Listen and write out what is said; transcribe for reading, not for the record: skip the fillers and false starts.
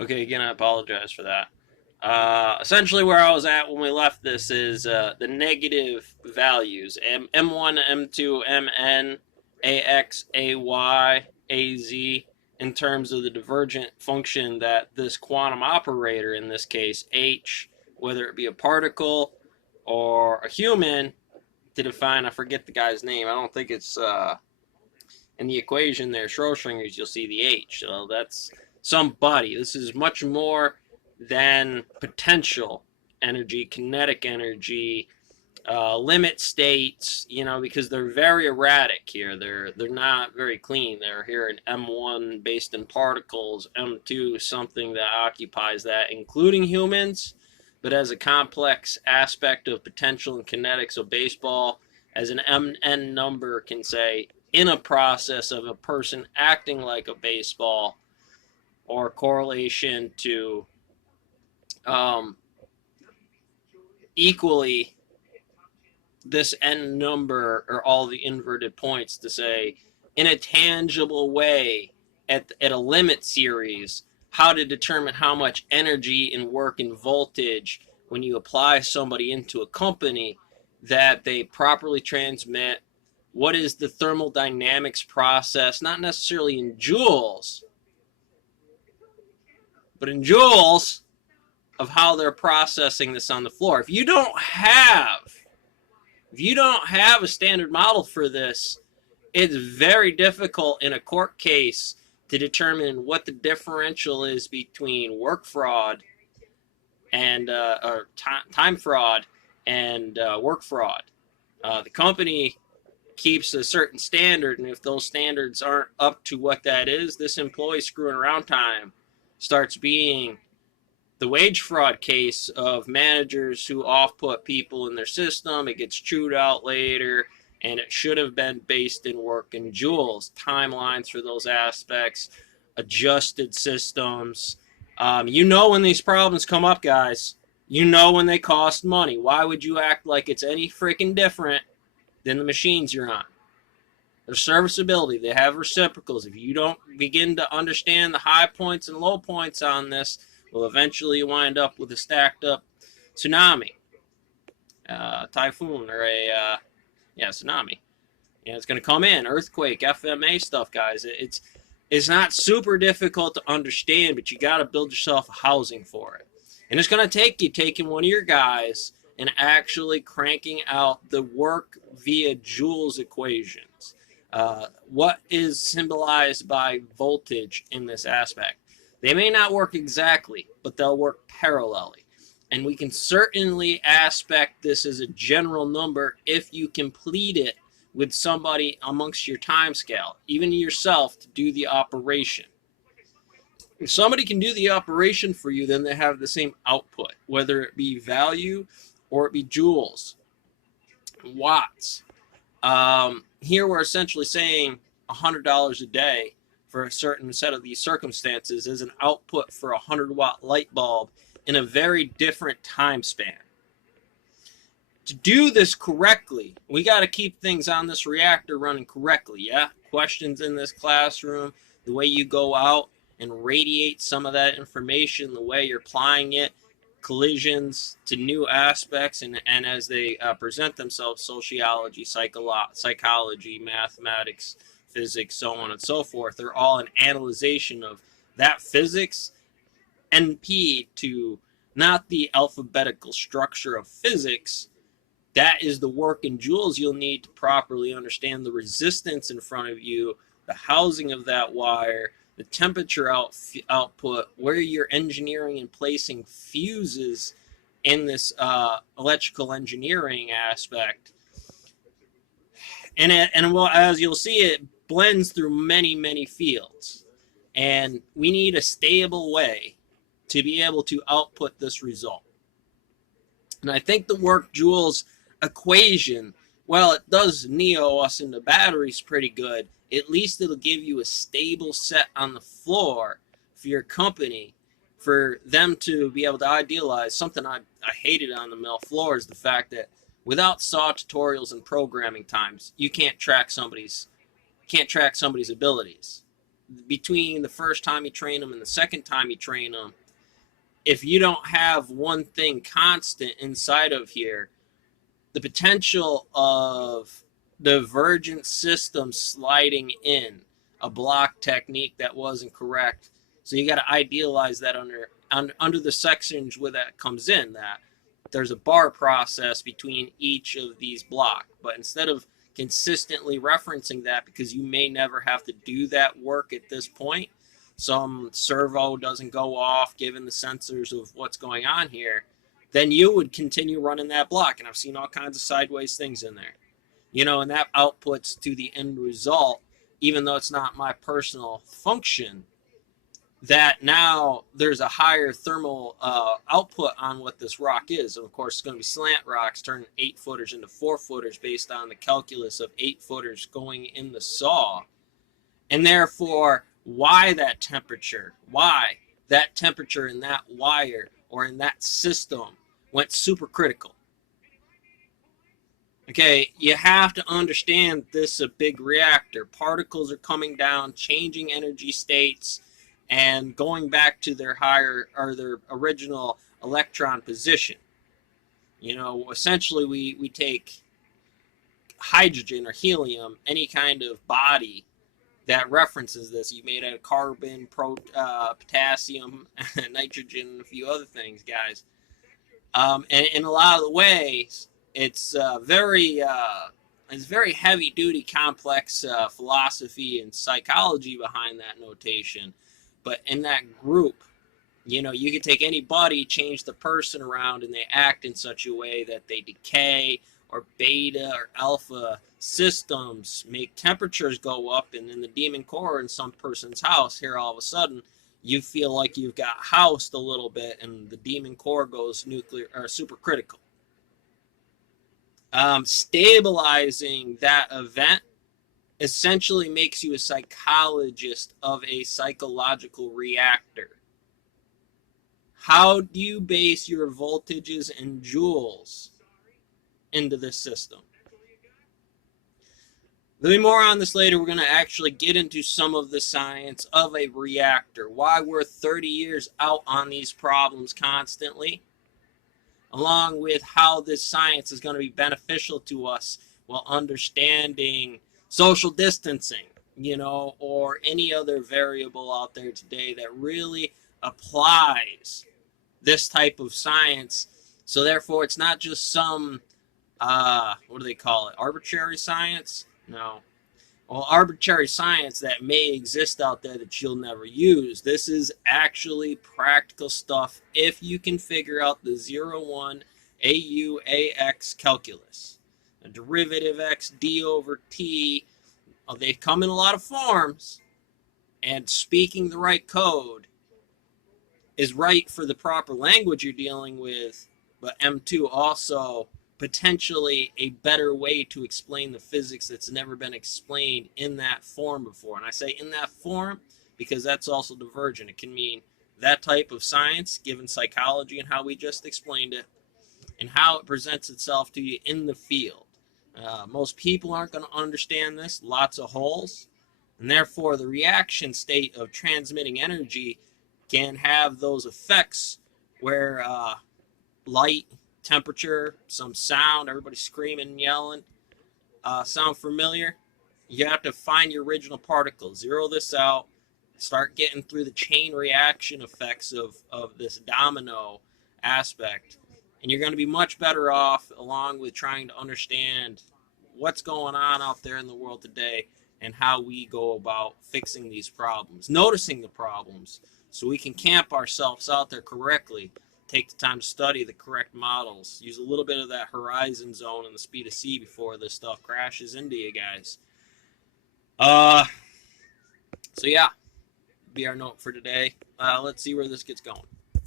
Okay, again, I apologize for that. Essentially, where I was at when we left this is the negative values M1, M2, MN, AX, AY, AZ in terms of the divergent function that this quantum operator, in this case H, whether it be a particle or a human, to define, I forget the guy's name. I don't think it's in the equation there, Schrodinger's, you'll see the H. So that's somebody. This is much more than potential energy, kinetic energy, limit states, because they're very erratic here. They're not very clean. They're here in M1 based in particles, M2 something that occupies that, including humans, but as a complex aspect of potential and kinetics of baseball, as an MN number can say, in a process of a person acting like a baseball, or correlation to um, equally this n number or all the inverted points to say in a tangible way at a limit series how to determine how much energy and work and voltage when you apply somebody into a company that they properly transmit. What is the thermodynamics process, not necessarily in joules, but in joules of how they're processing this on the floor. If you don't have a standard model for this, it's very difficult in a court case to determine what the differential is between work fraud and or time fraud and work fraud. The company keeps a certain standard, and if those standards aren't up to what that is, this employee screwing around time starts being the wage fraud case of managers who off-put people in their system. It gets chewed out later, and it should have been based in work and joules, timelines for those aspects, adjusted systems. When these problems come up, guys. You know when they cost money. Why would you act like it's any freaking different than the machines you're on? Their serviceability, they have reciprocals. If you don't begin to understand the high points and low points on this, will eventually wind up with a stacked up tsunami, typhoon, or a tsunami. It's going to come in, earthquake, FMA stuff, guys. It's not super difficult to understand, but you got to build yourself a housing for it. And it's going to take you taking one of your guys and actually cranking out the work via joules equations. What is symbolized by voltage in this aspect? They may not work exactly, but they'll work parallelly. And we can certainly aspect this as a general number if you complete it with somebody amongst your time scale, even yourself, to do the operation. If somebody can do the operation for you, then they have the same output, whether it be value or it be joules, watts. Here we're essentially saying $100 a day for a certain set of these circumstances is an output for a 100-watt light bulb in a very different time span. To do this correctly, we got to keep things on this reactor running correctly, yeah? Questions in this classroom, the way you go out and radiate some of that information, the way you're applying it, collisions to new aspects, and as they present themselves, sociology, psychology, mathematics, physics, so on and so forth. They're all an analyzation of that physics, NP, to not the alphabetical structure of physics. That is the work in joules you'll need to properly understand the resistance in front of you, the housing of that wire, the temperature output, where you're engineering and placing fuses in this electrical engineering aspect. And as you'll see, it blends through many, many fields. And we need a stable way to be able to output this result. And I think the work joules equation, well, it does neo us into batteries pretty good. At least it'll give you a stable set on the floor for your company, for them to be able to idealize. Something I hated on the mill floor is the fact that without saw tutorials and programming times, you can't track somebody's abilities. between the first time you train them and the second time you train them, if you don't have one thing constant inside of here, the potential of divergent systems sliding in a block technique that wasn't correct. So you got to idealize that under the sections where that comes in, that there's a bar process between each of these blocks. But instead of consistently referencing that, because you may never have to do that work at this point, some servo doesn't go off given the sensors of what's going on here, then you would continue running that block. And I've seen all kinds of sideways things in there. And that outputs to the end result, even though it's not my personal function, that now there's a higher thermal output on what this rock is. And of course, it's going to be slant rocks, turning 8-footers into 4-footers based on the calculus of 8-footers going in the saw. And therefore, why that temperature? Why that temperature in that wire or in that system went supercritical? Okay, you have to understand this is a big reactor. Particles are coming down, changing energy states, and going back to their higher or their original electron position. Essentially we take hydrogen or helium, any kind of body that references this. You made out of carbon, potassium, nitrogen, and a few other things, guys. And in a lot of the ways, it's very heavy duty, complex philosophy and psychology behind that notation. But in that group, you can take anybody, change the person around, and they act in such a way that they decay, or beta or alpha systems make temperatures go up. And in the demon core in some person's house, here all of a sudden, you feel like you've got housed a little bit, and the demon core goes nuclear or supercritical. Stabilizing that event essentially makes you a psychologist of a psychological reactor. How do you base your voltages and joules into this system? There'll be more on this later. We're going to actually get into some of the science of a reactor, why we're 30 years out on these problems constantly, along with how this science is going to be beneficial to us while understanding social distancing, or any other variable out there today that really applies this type of science. So therefore, it's not just some, what do they call it, arbitrary science? No. Well, arbitrary science that may exist out there that you'll never use. This is actually practical stuff if you can figure out the 0-1 AU-AX calculus. A derivative x d over t. They come in a lot of forms, and speaking the right code is right for the proper language you're dealing with, but M2 also potentially a better way to explain the physics that's never been explained in that form before. And I say in that form because that's also divergent. It can mean that type of science given psychology and how we just explained it, and how it presents itself to you in the field. Most people aren't going to understand this. Lots of holes. And therefore, the reaction state of transmitting energy can have those effects where light, temperature, some sound, everybody screaming and yelling, sound familiar? You have to find your original particle, zero this out, start getting through the chain reaction effects of this domino aspect. And you're going to be much better off, along with trying to understand what's going on out there in the world today and how we go about fixing these problems, noticing the problems, so we can camp ourselves out there correctly, take the time to study the correct models, use a little bit of that horizon zone and the speed of C before this stuff crashes into you guys. So yeah, be our note for today. Let's see where this gets going.